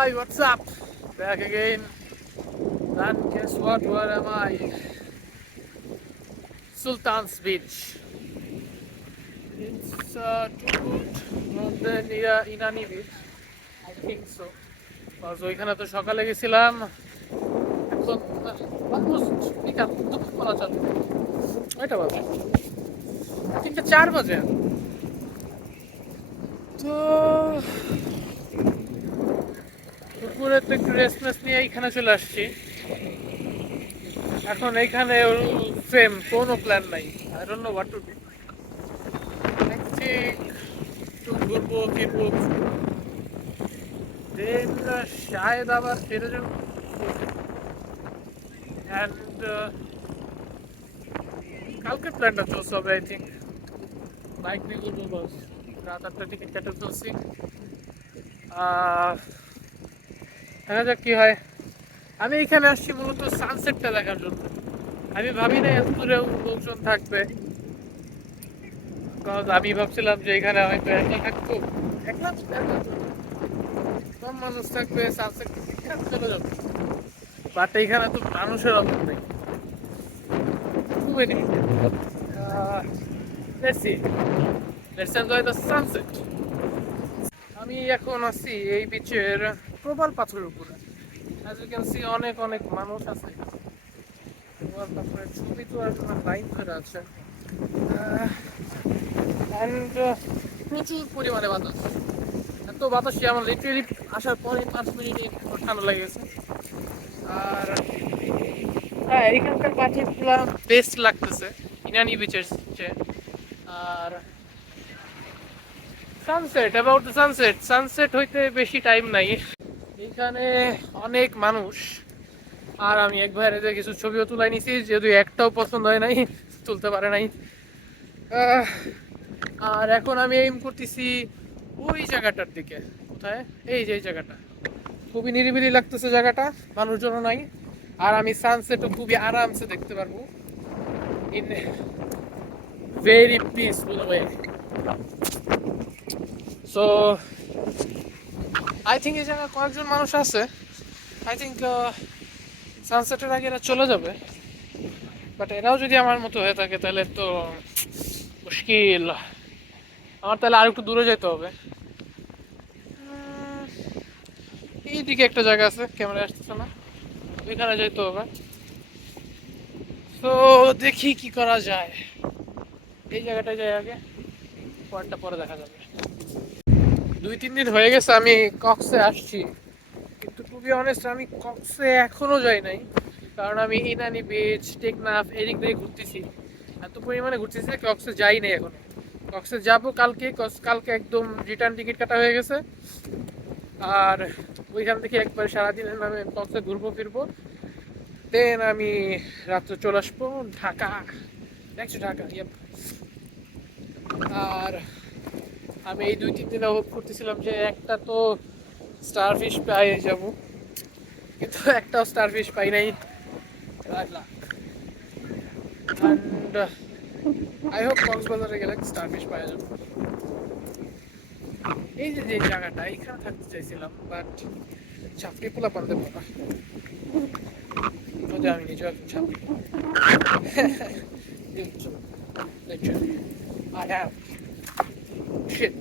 Hi, what's up? Back again. And guess what? Where am I? Sultan's Beach. It's too good. More than Inani Beach. I think so. Because ওইখানে তো সকালে গেছিলাম এখন almost বিকাল দুপুর বলা চলে কয়টা বাজে 3:04 বাজে তো দুপুরে তো একটু রেস্ট মেস্ট নিয়ে এইখানে চলে আসছি এখন এইখানে সেম কোনো প্ল্যান নাই I don't know what to do একটু ঘুরবো ফিরবো দেন শায়দ আবার ফিরে যাবো অ্যান্ড কালকের প্ল্যানটা চলছে হবে আই থিঙ্ক বাইক নিয়ে ঘুরবো বাস রাত 8টার টিকিট কেটে ফেলছি দেখা যাক কি হয় আমি এখানে আসছি মূলত সানসেটটা দেখার জন্য আমি ভাবি না এত দূরেও লোকজন থাকবে আমি ভাবছিলাম যে এখানে হয়তো একলা থাকবো একলা কম মানুষ থাকবে সানসেট চলে যাবে বাট এইখানে তো মানুষের অভাব নেই খুবই নেই let's enjoy the sunset আমি এখন আছি এই বিচের প্রবাল পাথরের উপরে as you can see অনেক অনেক মানুষ আছে প্রবাল পাথরের ছবি তো আর লাইন ধরে আছে অ্যান্ড প্রচুর পরিমাণে বাতাস এত বাতাসই আমার লিটারেলি আসার পরে 5 মিনিটে ঠান্ডা লেগে গেছে আর হ্যাঁ এইখানকার পাথরগুলো বেস্ট লাগতেছে ইনানি বিচের চেয়ে আর সানসেট অ্যাবাউট দ্য সানসেট হইতে বেশি টাইম নাই এখানে অনেক মানুষ আর আমি এক ভাইয়ের কিছু ছবিও তুলাই নিছি যেহেতু একটাও পছন্দ হয় নাই তুলতে পারে নাই আর এখন আমি এইম করতেছি ওই জায়গাটার দিকে কোথায় এই যে এই জায়গাটা খুবই নিরিবিলি লাগতেছে জায়গাটা মানুষজন নাই আর আমি সানসেটও খুবই আরামসে দেখতে পারবো in very peaceful way so I think এই জায়গায় কয়েকজন মানুষ আছে আই থিঙ্ক সানসেটের আগে এরা চলে যাবে বাট এরাও যদি আমার মতো হয়ে থাকে তাহলে তো মুশকিল আমার তাহলে আর একটু দূরে যেতে হবে এইদিকে একটা জায়গা আছে ক্যামেরা আসতেছে না ওইখানে যেতে হবে তো দেখি কি করা যায় এই জায়গাটায় যাই আগে পরটা পরে দেখা যাবে 2-3 দিন হয়ে গেছে আমি কক্সে আসছি কিন্তু টু বি অনেস্ট আমি কক্সে এখনো যাই নাই কারণ আমি ইনানি বিচ টেকনাফ এদিক দিয়ে ঘুরতেছি এত পরিমাণে ঘুরতেছি কক্সে যাই নাই এখনো কক্সে যাবো কালকে একদম রিটার্ন টিকিট কাটা হয়ে গেছে আর ওইখান থেকে একবার সারাদিনের নামে কক্সে ঘুরবো ফিরবো দেন আমি রাত্রে চলে আসবো ঢাকা ঢাকা আর আমি এই 2-3 দিন হোপ করতেছিলাম যে একটা তো স্টারফিশ পাই যাবো কিন্তু একটাও স্টারফিশ পাই নাই অ্যান্ড আই হোপ কক্সবাজারে গেলে স্টারফিশ পাওয়া যাবে এই যে জায়গাটা এইখানে থাকতে চাইছিলাম বাট ছাপড়ি পোলা পানতে পারা আমি নিজেও একজন ছাপড়ি I have shit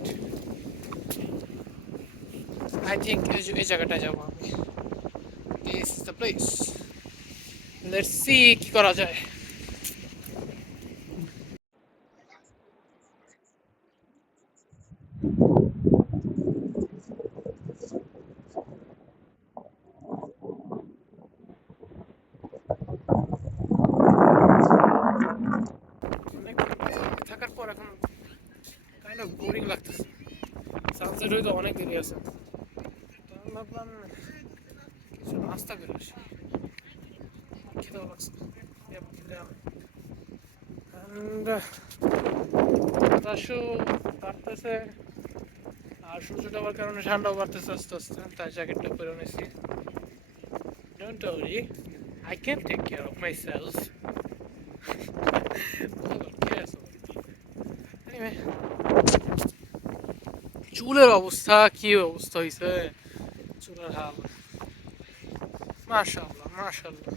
I think এই জায়গাটায় যাবো আমি this is the place let's see কি করা যায় থাকার পর এখন কাইন্ড অফ বোরিং লাগতেছে সানসেট হয়তো অনেক দেরি আছে তো আমি ভাবলাম কিছু নাস্তা করে আসি খেতেও লাগছে বাতাসও বাড়তেছে আর সূর্য ডোবার কারণে ঠান্ডাও বাড়তেছে আস্তে আস্তে তাই জ্যাকেটটা পরে নিয়েছি don't worry I can take care of myself চুলের অবস্থা কি অবস্থা হয়েছে চুলার হাল, মাশাআল্লাহ মাশাআল্লাহ,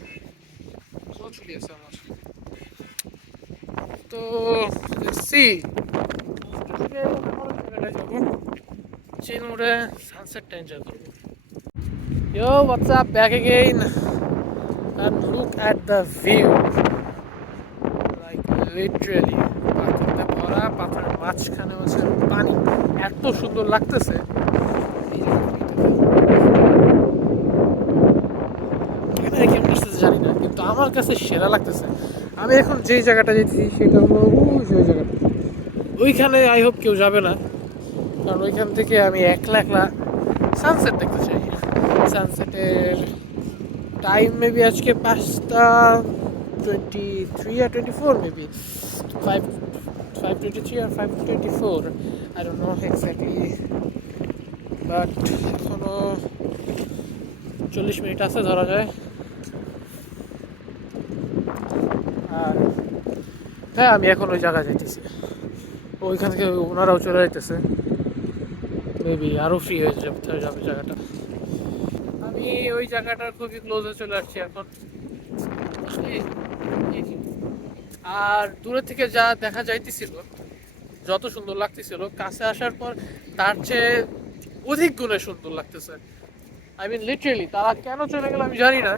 চুলি আছে আমার। তো সি চিনমুড়ে সানসেটটা এনজয় করবো। Yo, what's up? Back again, and look at the view. Like literally, পাথরটা ভরা, পাথরের মাঝখানে হচ্ছে পানি, এত সুন্দর লাগতেছে। ক্যামেরা কেমন আসতেছে জানি না, কিন্তু আমার কাছে সেরা লাগতেছে। আমি এখন যেই জায়গাটা যেতেছি সেটা হলো ওই জায়গাটা, ওইখানে আই হোপ কেউ যাবে না, কারণ ওইখান থেকে আমি একলা একলা সানসেট দেখতে চাই। সানসেটের টাইম মেবি আজকে 5:23 or 24, maybe 5:23 or 5:24, I don't know exactly, but এখনো 40 মিনিট আছে ধরা যায়। আর হ্যাঁ, আমি এখন ওই জায়গায় যাইতেছি, ওইখান থেকে ওনারাও চলে যাইতেছে, মেবি আরও ফ্রি হয়ে যাবে জায়গাটা। আমি ওই জায়গাটার খুবই ক্লোজে চলে আসছি এখন। আর দূরে থেকে যা দেখা যাইতেছিল, যত সুন্দর লাগতেছিল, কাছে আসার পর তার চেয়ে অধিক গুণে সুন্দর লাগতেছে। আই মিন লিটারেলি, তারা কেন চলে গেল আমি জানি না,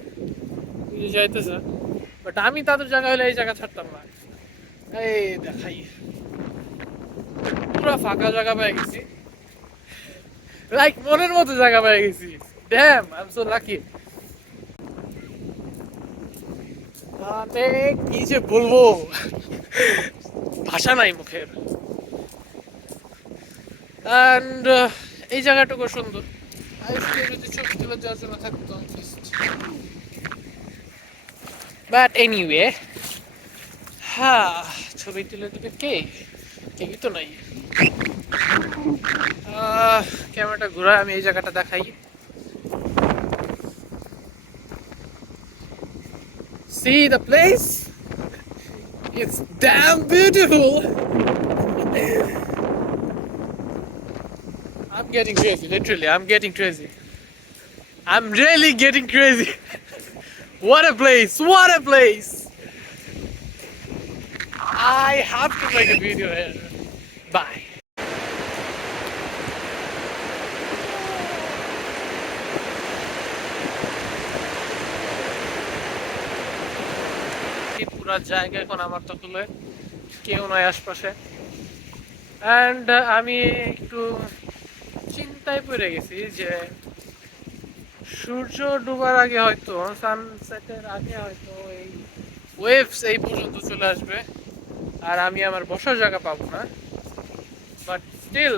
যাইতেছে, বাট আমি তাদের জায়গা হলে এই জায়গা ছাড়তাম না। এই দেখাই, পুরো ফাঁকা জায়গা পেয়ে গেছি, লাইক মনের মতো জায়গা পেয়ে গেছি। Damn, I am so lucky. মানে কি যে বলবো, ভাষা নাই মুখের। অ্যান্ড এই জায়গাটুকু সুন্দর, আজকে যদি ছবি তুলে যাওয়ার জন্য থাকতো। বাট এনিওয়ে, হ্যাঁ, ছবি তুলে দিবে কে? কেউই তো নাই। ক্যামেরাটা ঘুরায় আমি এই জায়গাটা দেখাই। See the place? It's damn beautiful. I'm getting crazy, literally. I'm getting crazy. I'm really getting crazy. What a place! What a place! I have to make a video here. Bye. পুরা জায়গা এখন আমার দখলে, কেউ নয় আশপাশে। And আমি একটু চিন্তায় পড়ে গেছি যে সূর্য ডুবার আগে হয়তো, সানসেটের আগে হয়তো এই ওয়েভস এই পর্যন্ত চলে আসবে, আর আমি আমার বসার জায়গা পাবো না। But still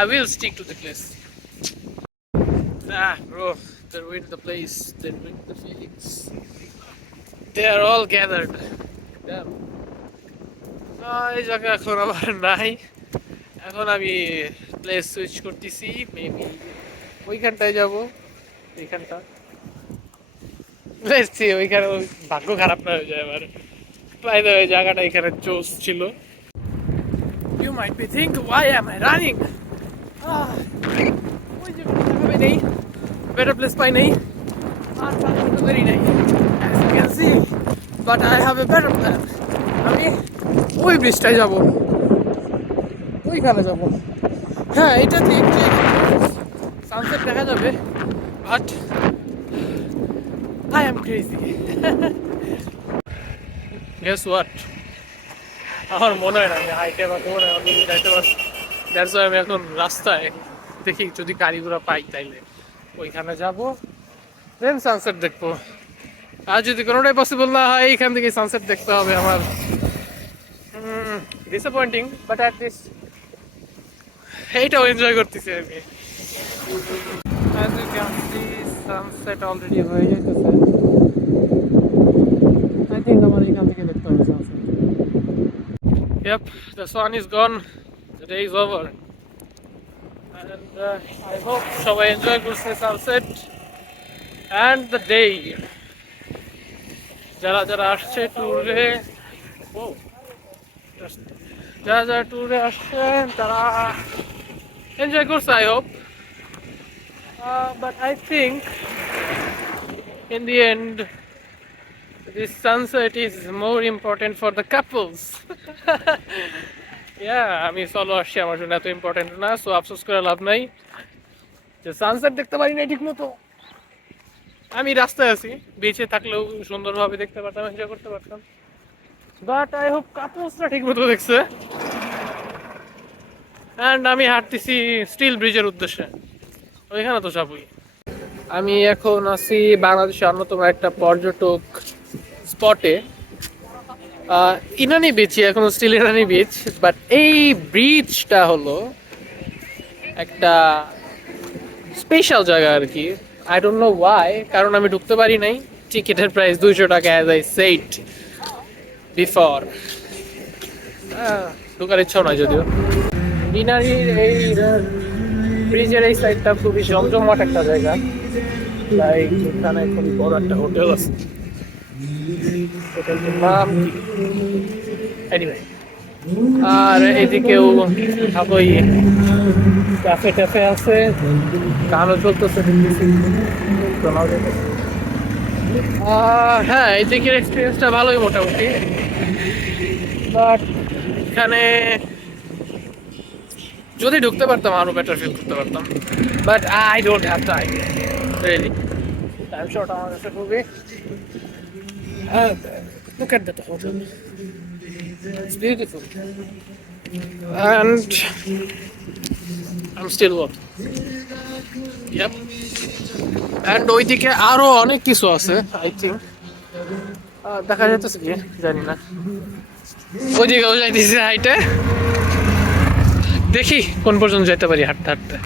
I will stick to the place. Nah, bro, they ruined the place. They ruined the feelings. They are all gathered. Damn. এই জায়গা এখন আমার নাই। এখন আমি প্লেস সুইচ করতেছি, মেবি ওইখানটায় যাব, এইখানটা দেখছি ওইখানে ভাগ্য খারাপ না হয়ে যায় আমার। বাই দ্য ওয়ে, জায়গাটা এখানে জোস ছিল। You might be thinking, why am I running? ওই যে কোনো জায়গা নেই, বেটার প্লেস পাই নেই, আর পারফেক্ট করি নাই, as you can see, but I have a better plan. আমি ওই ব্রিজটায় যাব, ওইখানে যাব। হ্যাঁ, এটাতে একটু সানসেট দেখা যাবে, but I am crazy. Guess what? আমার মনে হয় না আমি হাইটে বা তোমার যাইতে পারছি। দ্যাটস ওয়াই আমি এখন রাস্তায় দেখি যদি গাড়ি ঘোড়া পাই তাইলে ওইখানে যাব, দেন সানসেট দেখবো। আর যদি কোনোটাই পসিবল না হয়, এইখান থেকে সানসেট দেখতে হবে আমার। ডিসঅ্যাপয়েন্টিং, বাট অ্যাট লিস্ট এইটাও এনজয় করতেছি আমি। As you can see, sunset already হয়ে যেতেছে। I think আমার এখান থেকে দেখতে হবে sunset. Yep, the sun is gone, the day is over, and I hope সবাই এনজয় করছে সানসেট and the day. যারা যারা আসছে ট্যুরে, যারা যারা ট্যুরে আসছেন তারা এনজয় করছে I hope. But I think in the end this sunset is more important for the couples. Yeah, আমি সলো আসছি, আমার জন্য এত ইম্পর্টেন্ট না, সো আফসোস করে লাভ নাই যে সানসেট দেখতে পারি না ঠিক মতো। আমি রাস্তায় আছি, বেঁচে থাকলেও সুন্দরভাবে দেখতে পারতাম, এনজয় করতে পারতাম। বাট আই হোপ কাপলসরা ঠিক মতো দেখছে। অ্যান্ড আমি হাঁটতেছি স্টিল ব্রিজের উদ্দেশ্যে, ওইখানে তো যাবই। আমি এখন আছি বাংলাদেশের অন্যতম একটা পর্যটক স্পটে, ইনানি বিচ, এখন স্টিল ইনানি বিচ। বাট এই ব্রিজটা হলো একটা স্পেশাল জায়গা আর কি। আই ডোন্ট নো ওয়াই, কারণ আমি ঢুকতে পারি নাই। টিকিটের প্রাইস 200 টাকা, অ্যাজ আই সেড বিফোর। ঢোকার ইচ্ছাও নয় যদিও। ইনানির এই ব্রিজের এই সাইডটা খুবই জমজমাট একটা জায়গা, তাই এখানে খুবই বড় একটা হোটেল আছে। হোটেলটির নাম এনিওয়ে। আর এদিকেও ভালোই ক্যাফে ট্যাফে আছে, গানও চলতেছে। হ্যাঁ, এদিকের এক্সপিরিয়েন্সটা ভালোই মোটামুটি। বাট এখানে যদি ঢুকতে পারতাম আরো বেটার ফিল করতে পারতাম। But I don't have time, really time short আমার কাছে খুবই। Look at that hotel. It's beautiful. And I'm still walking. Yep. And ওইদিকে আরো অনেক কিছু আছে আই থিঙ্ক, দেখা যাইতেছে কি জানি না। ওইদিকেও যাইতেছে হাইটে, দেখি কোন পর্যন্ত যেতে পারি হাঁটতে হাঁটতে।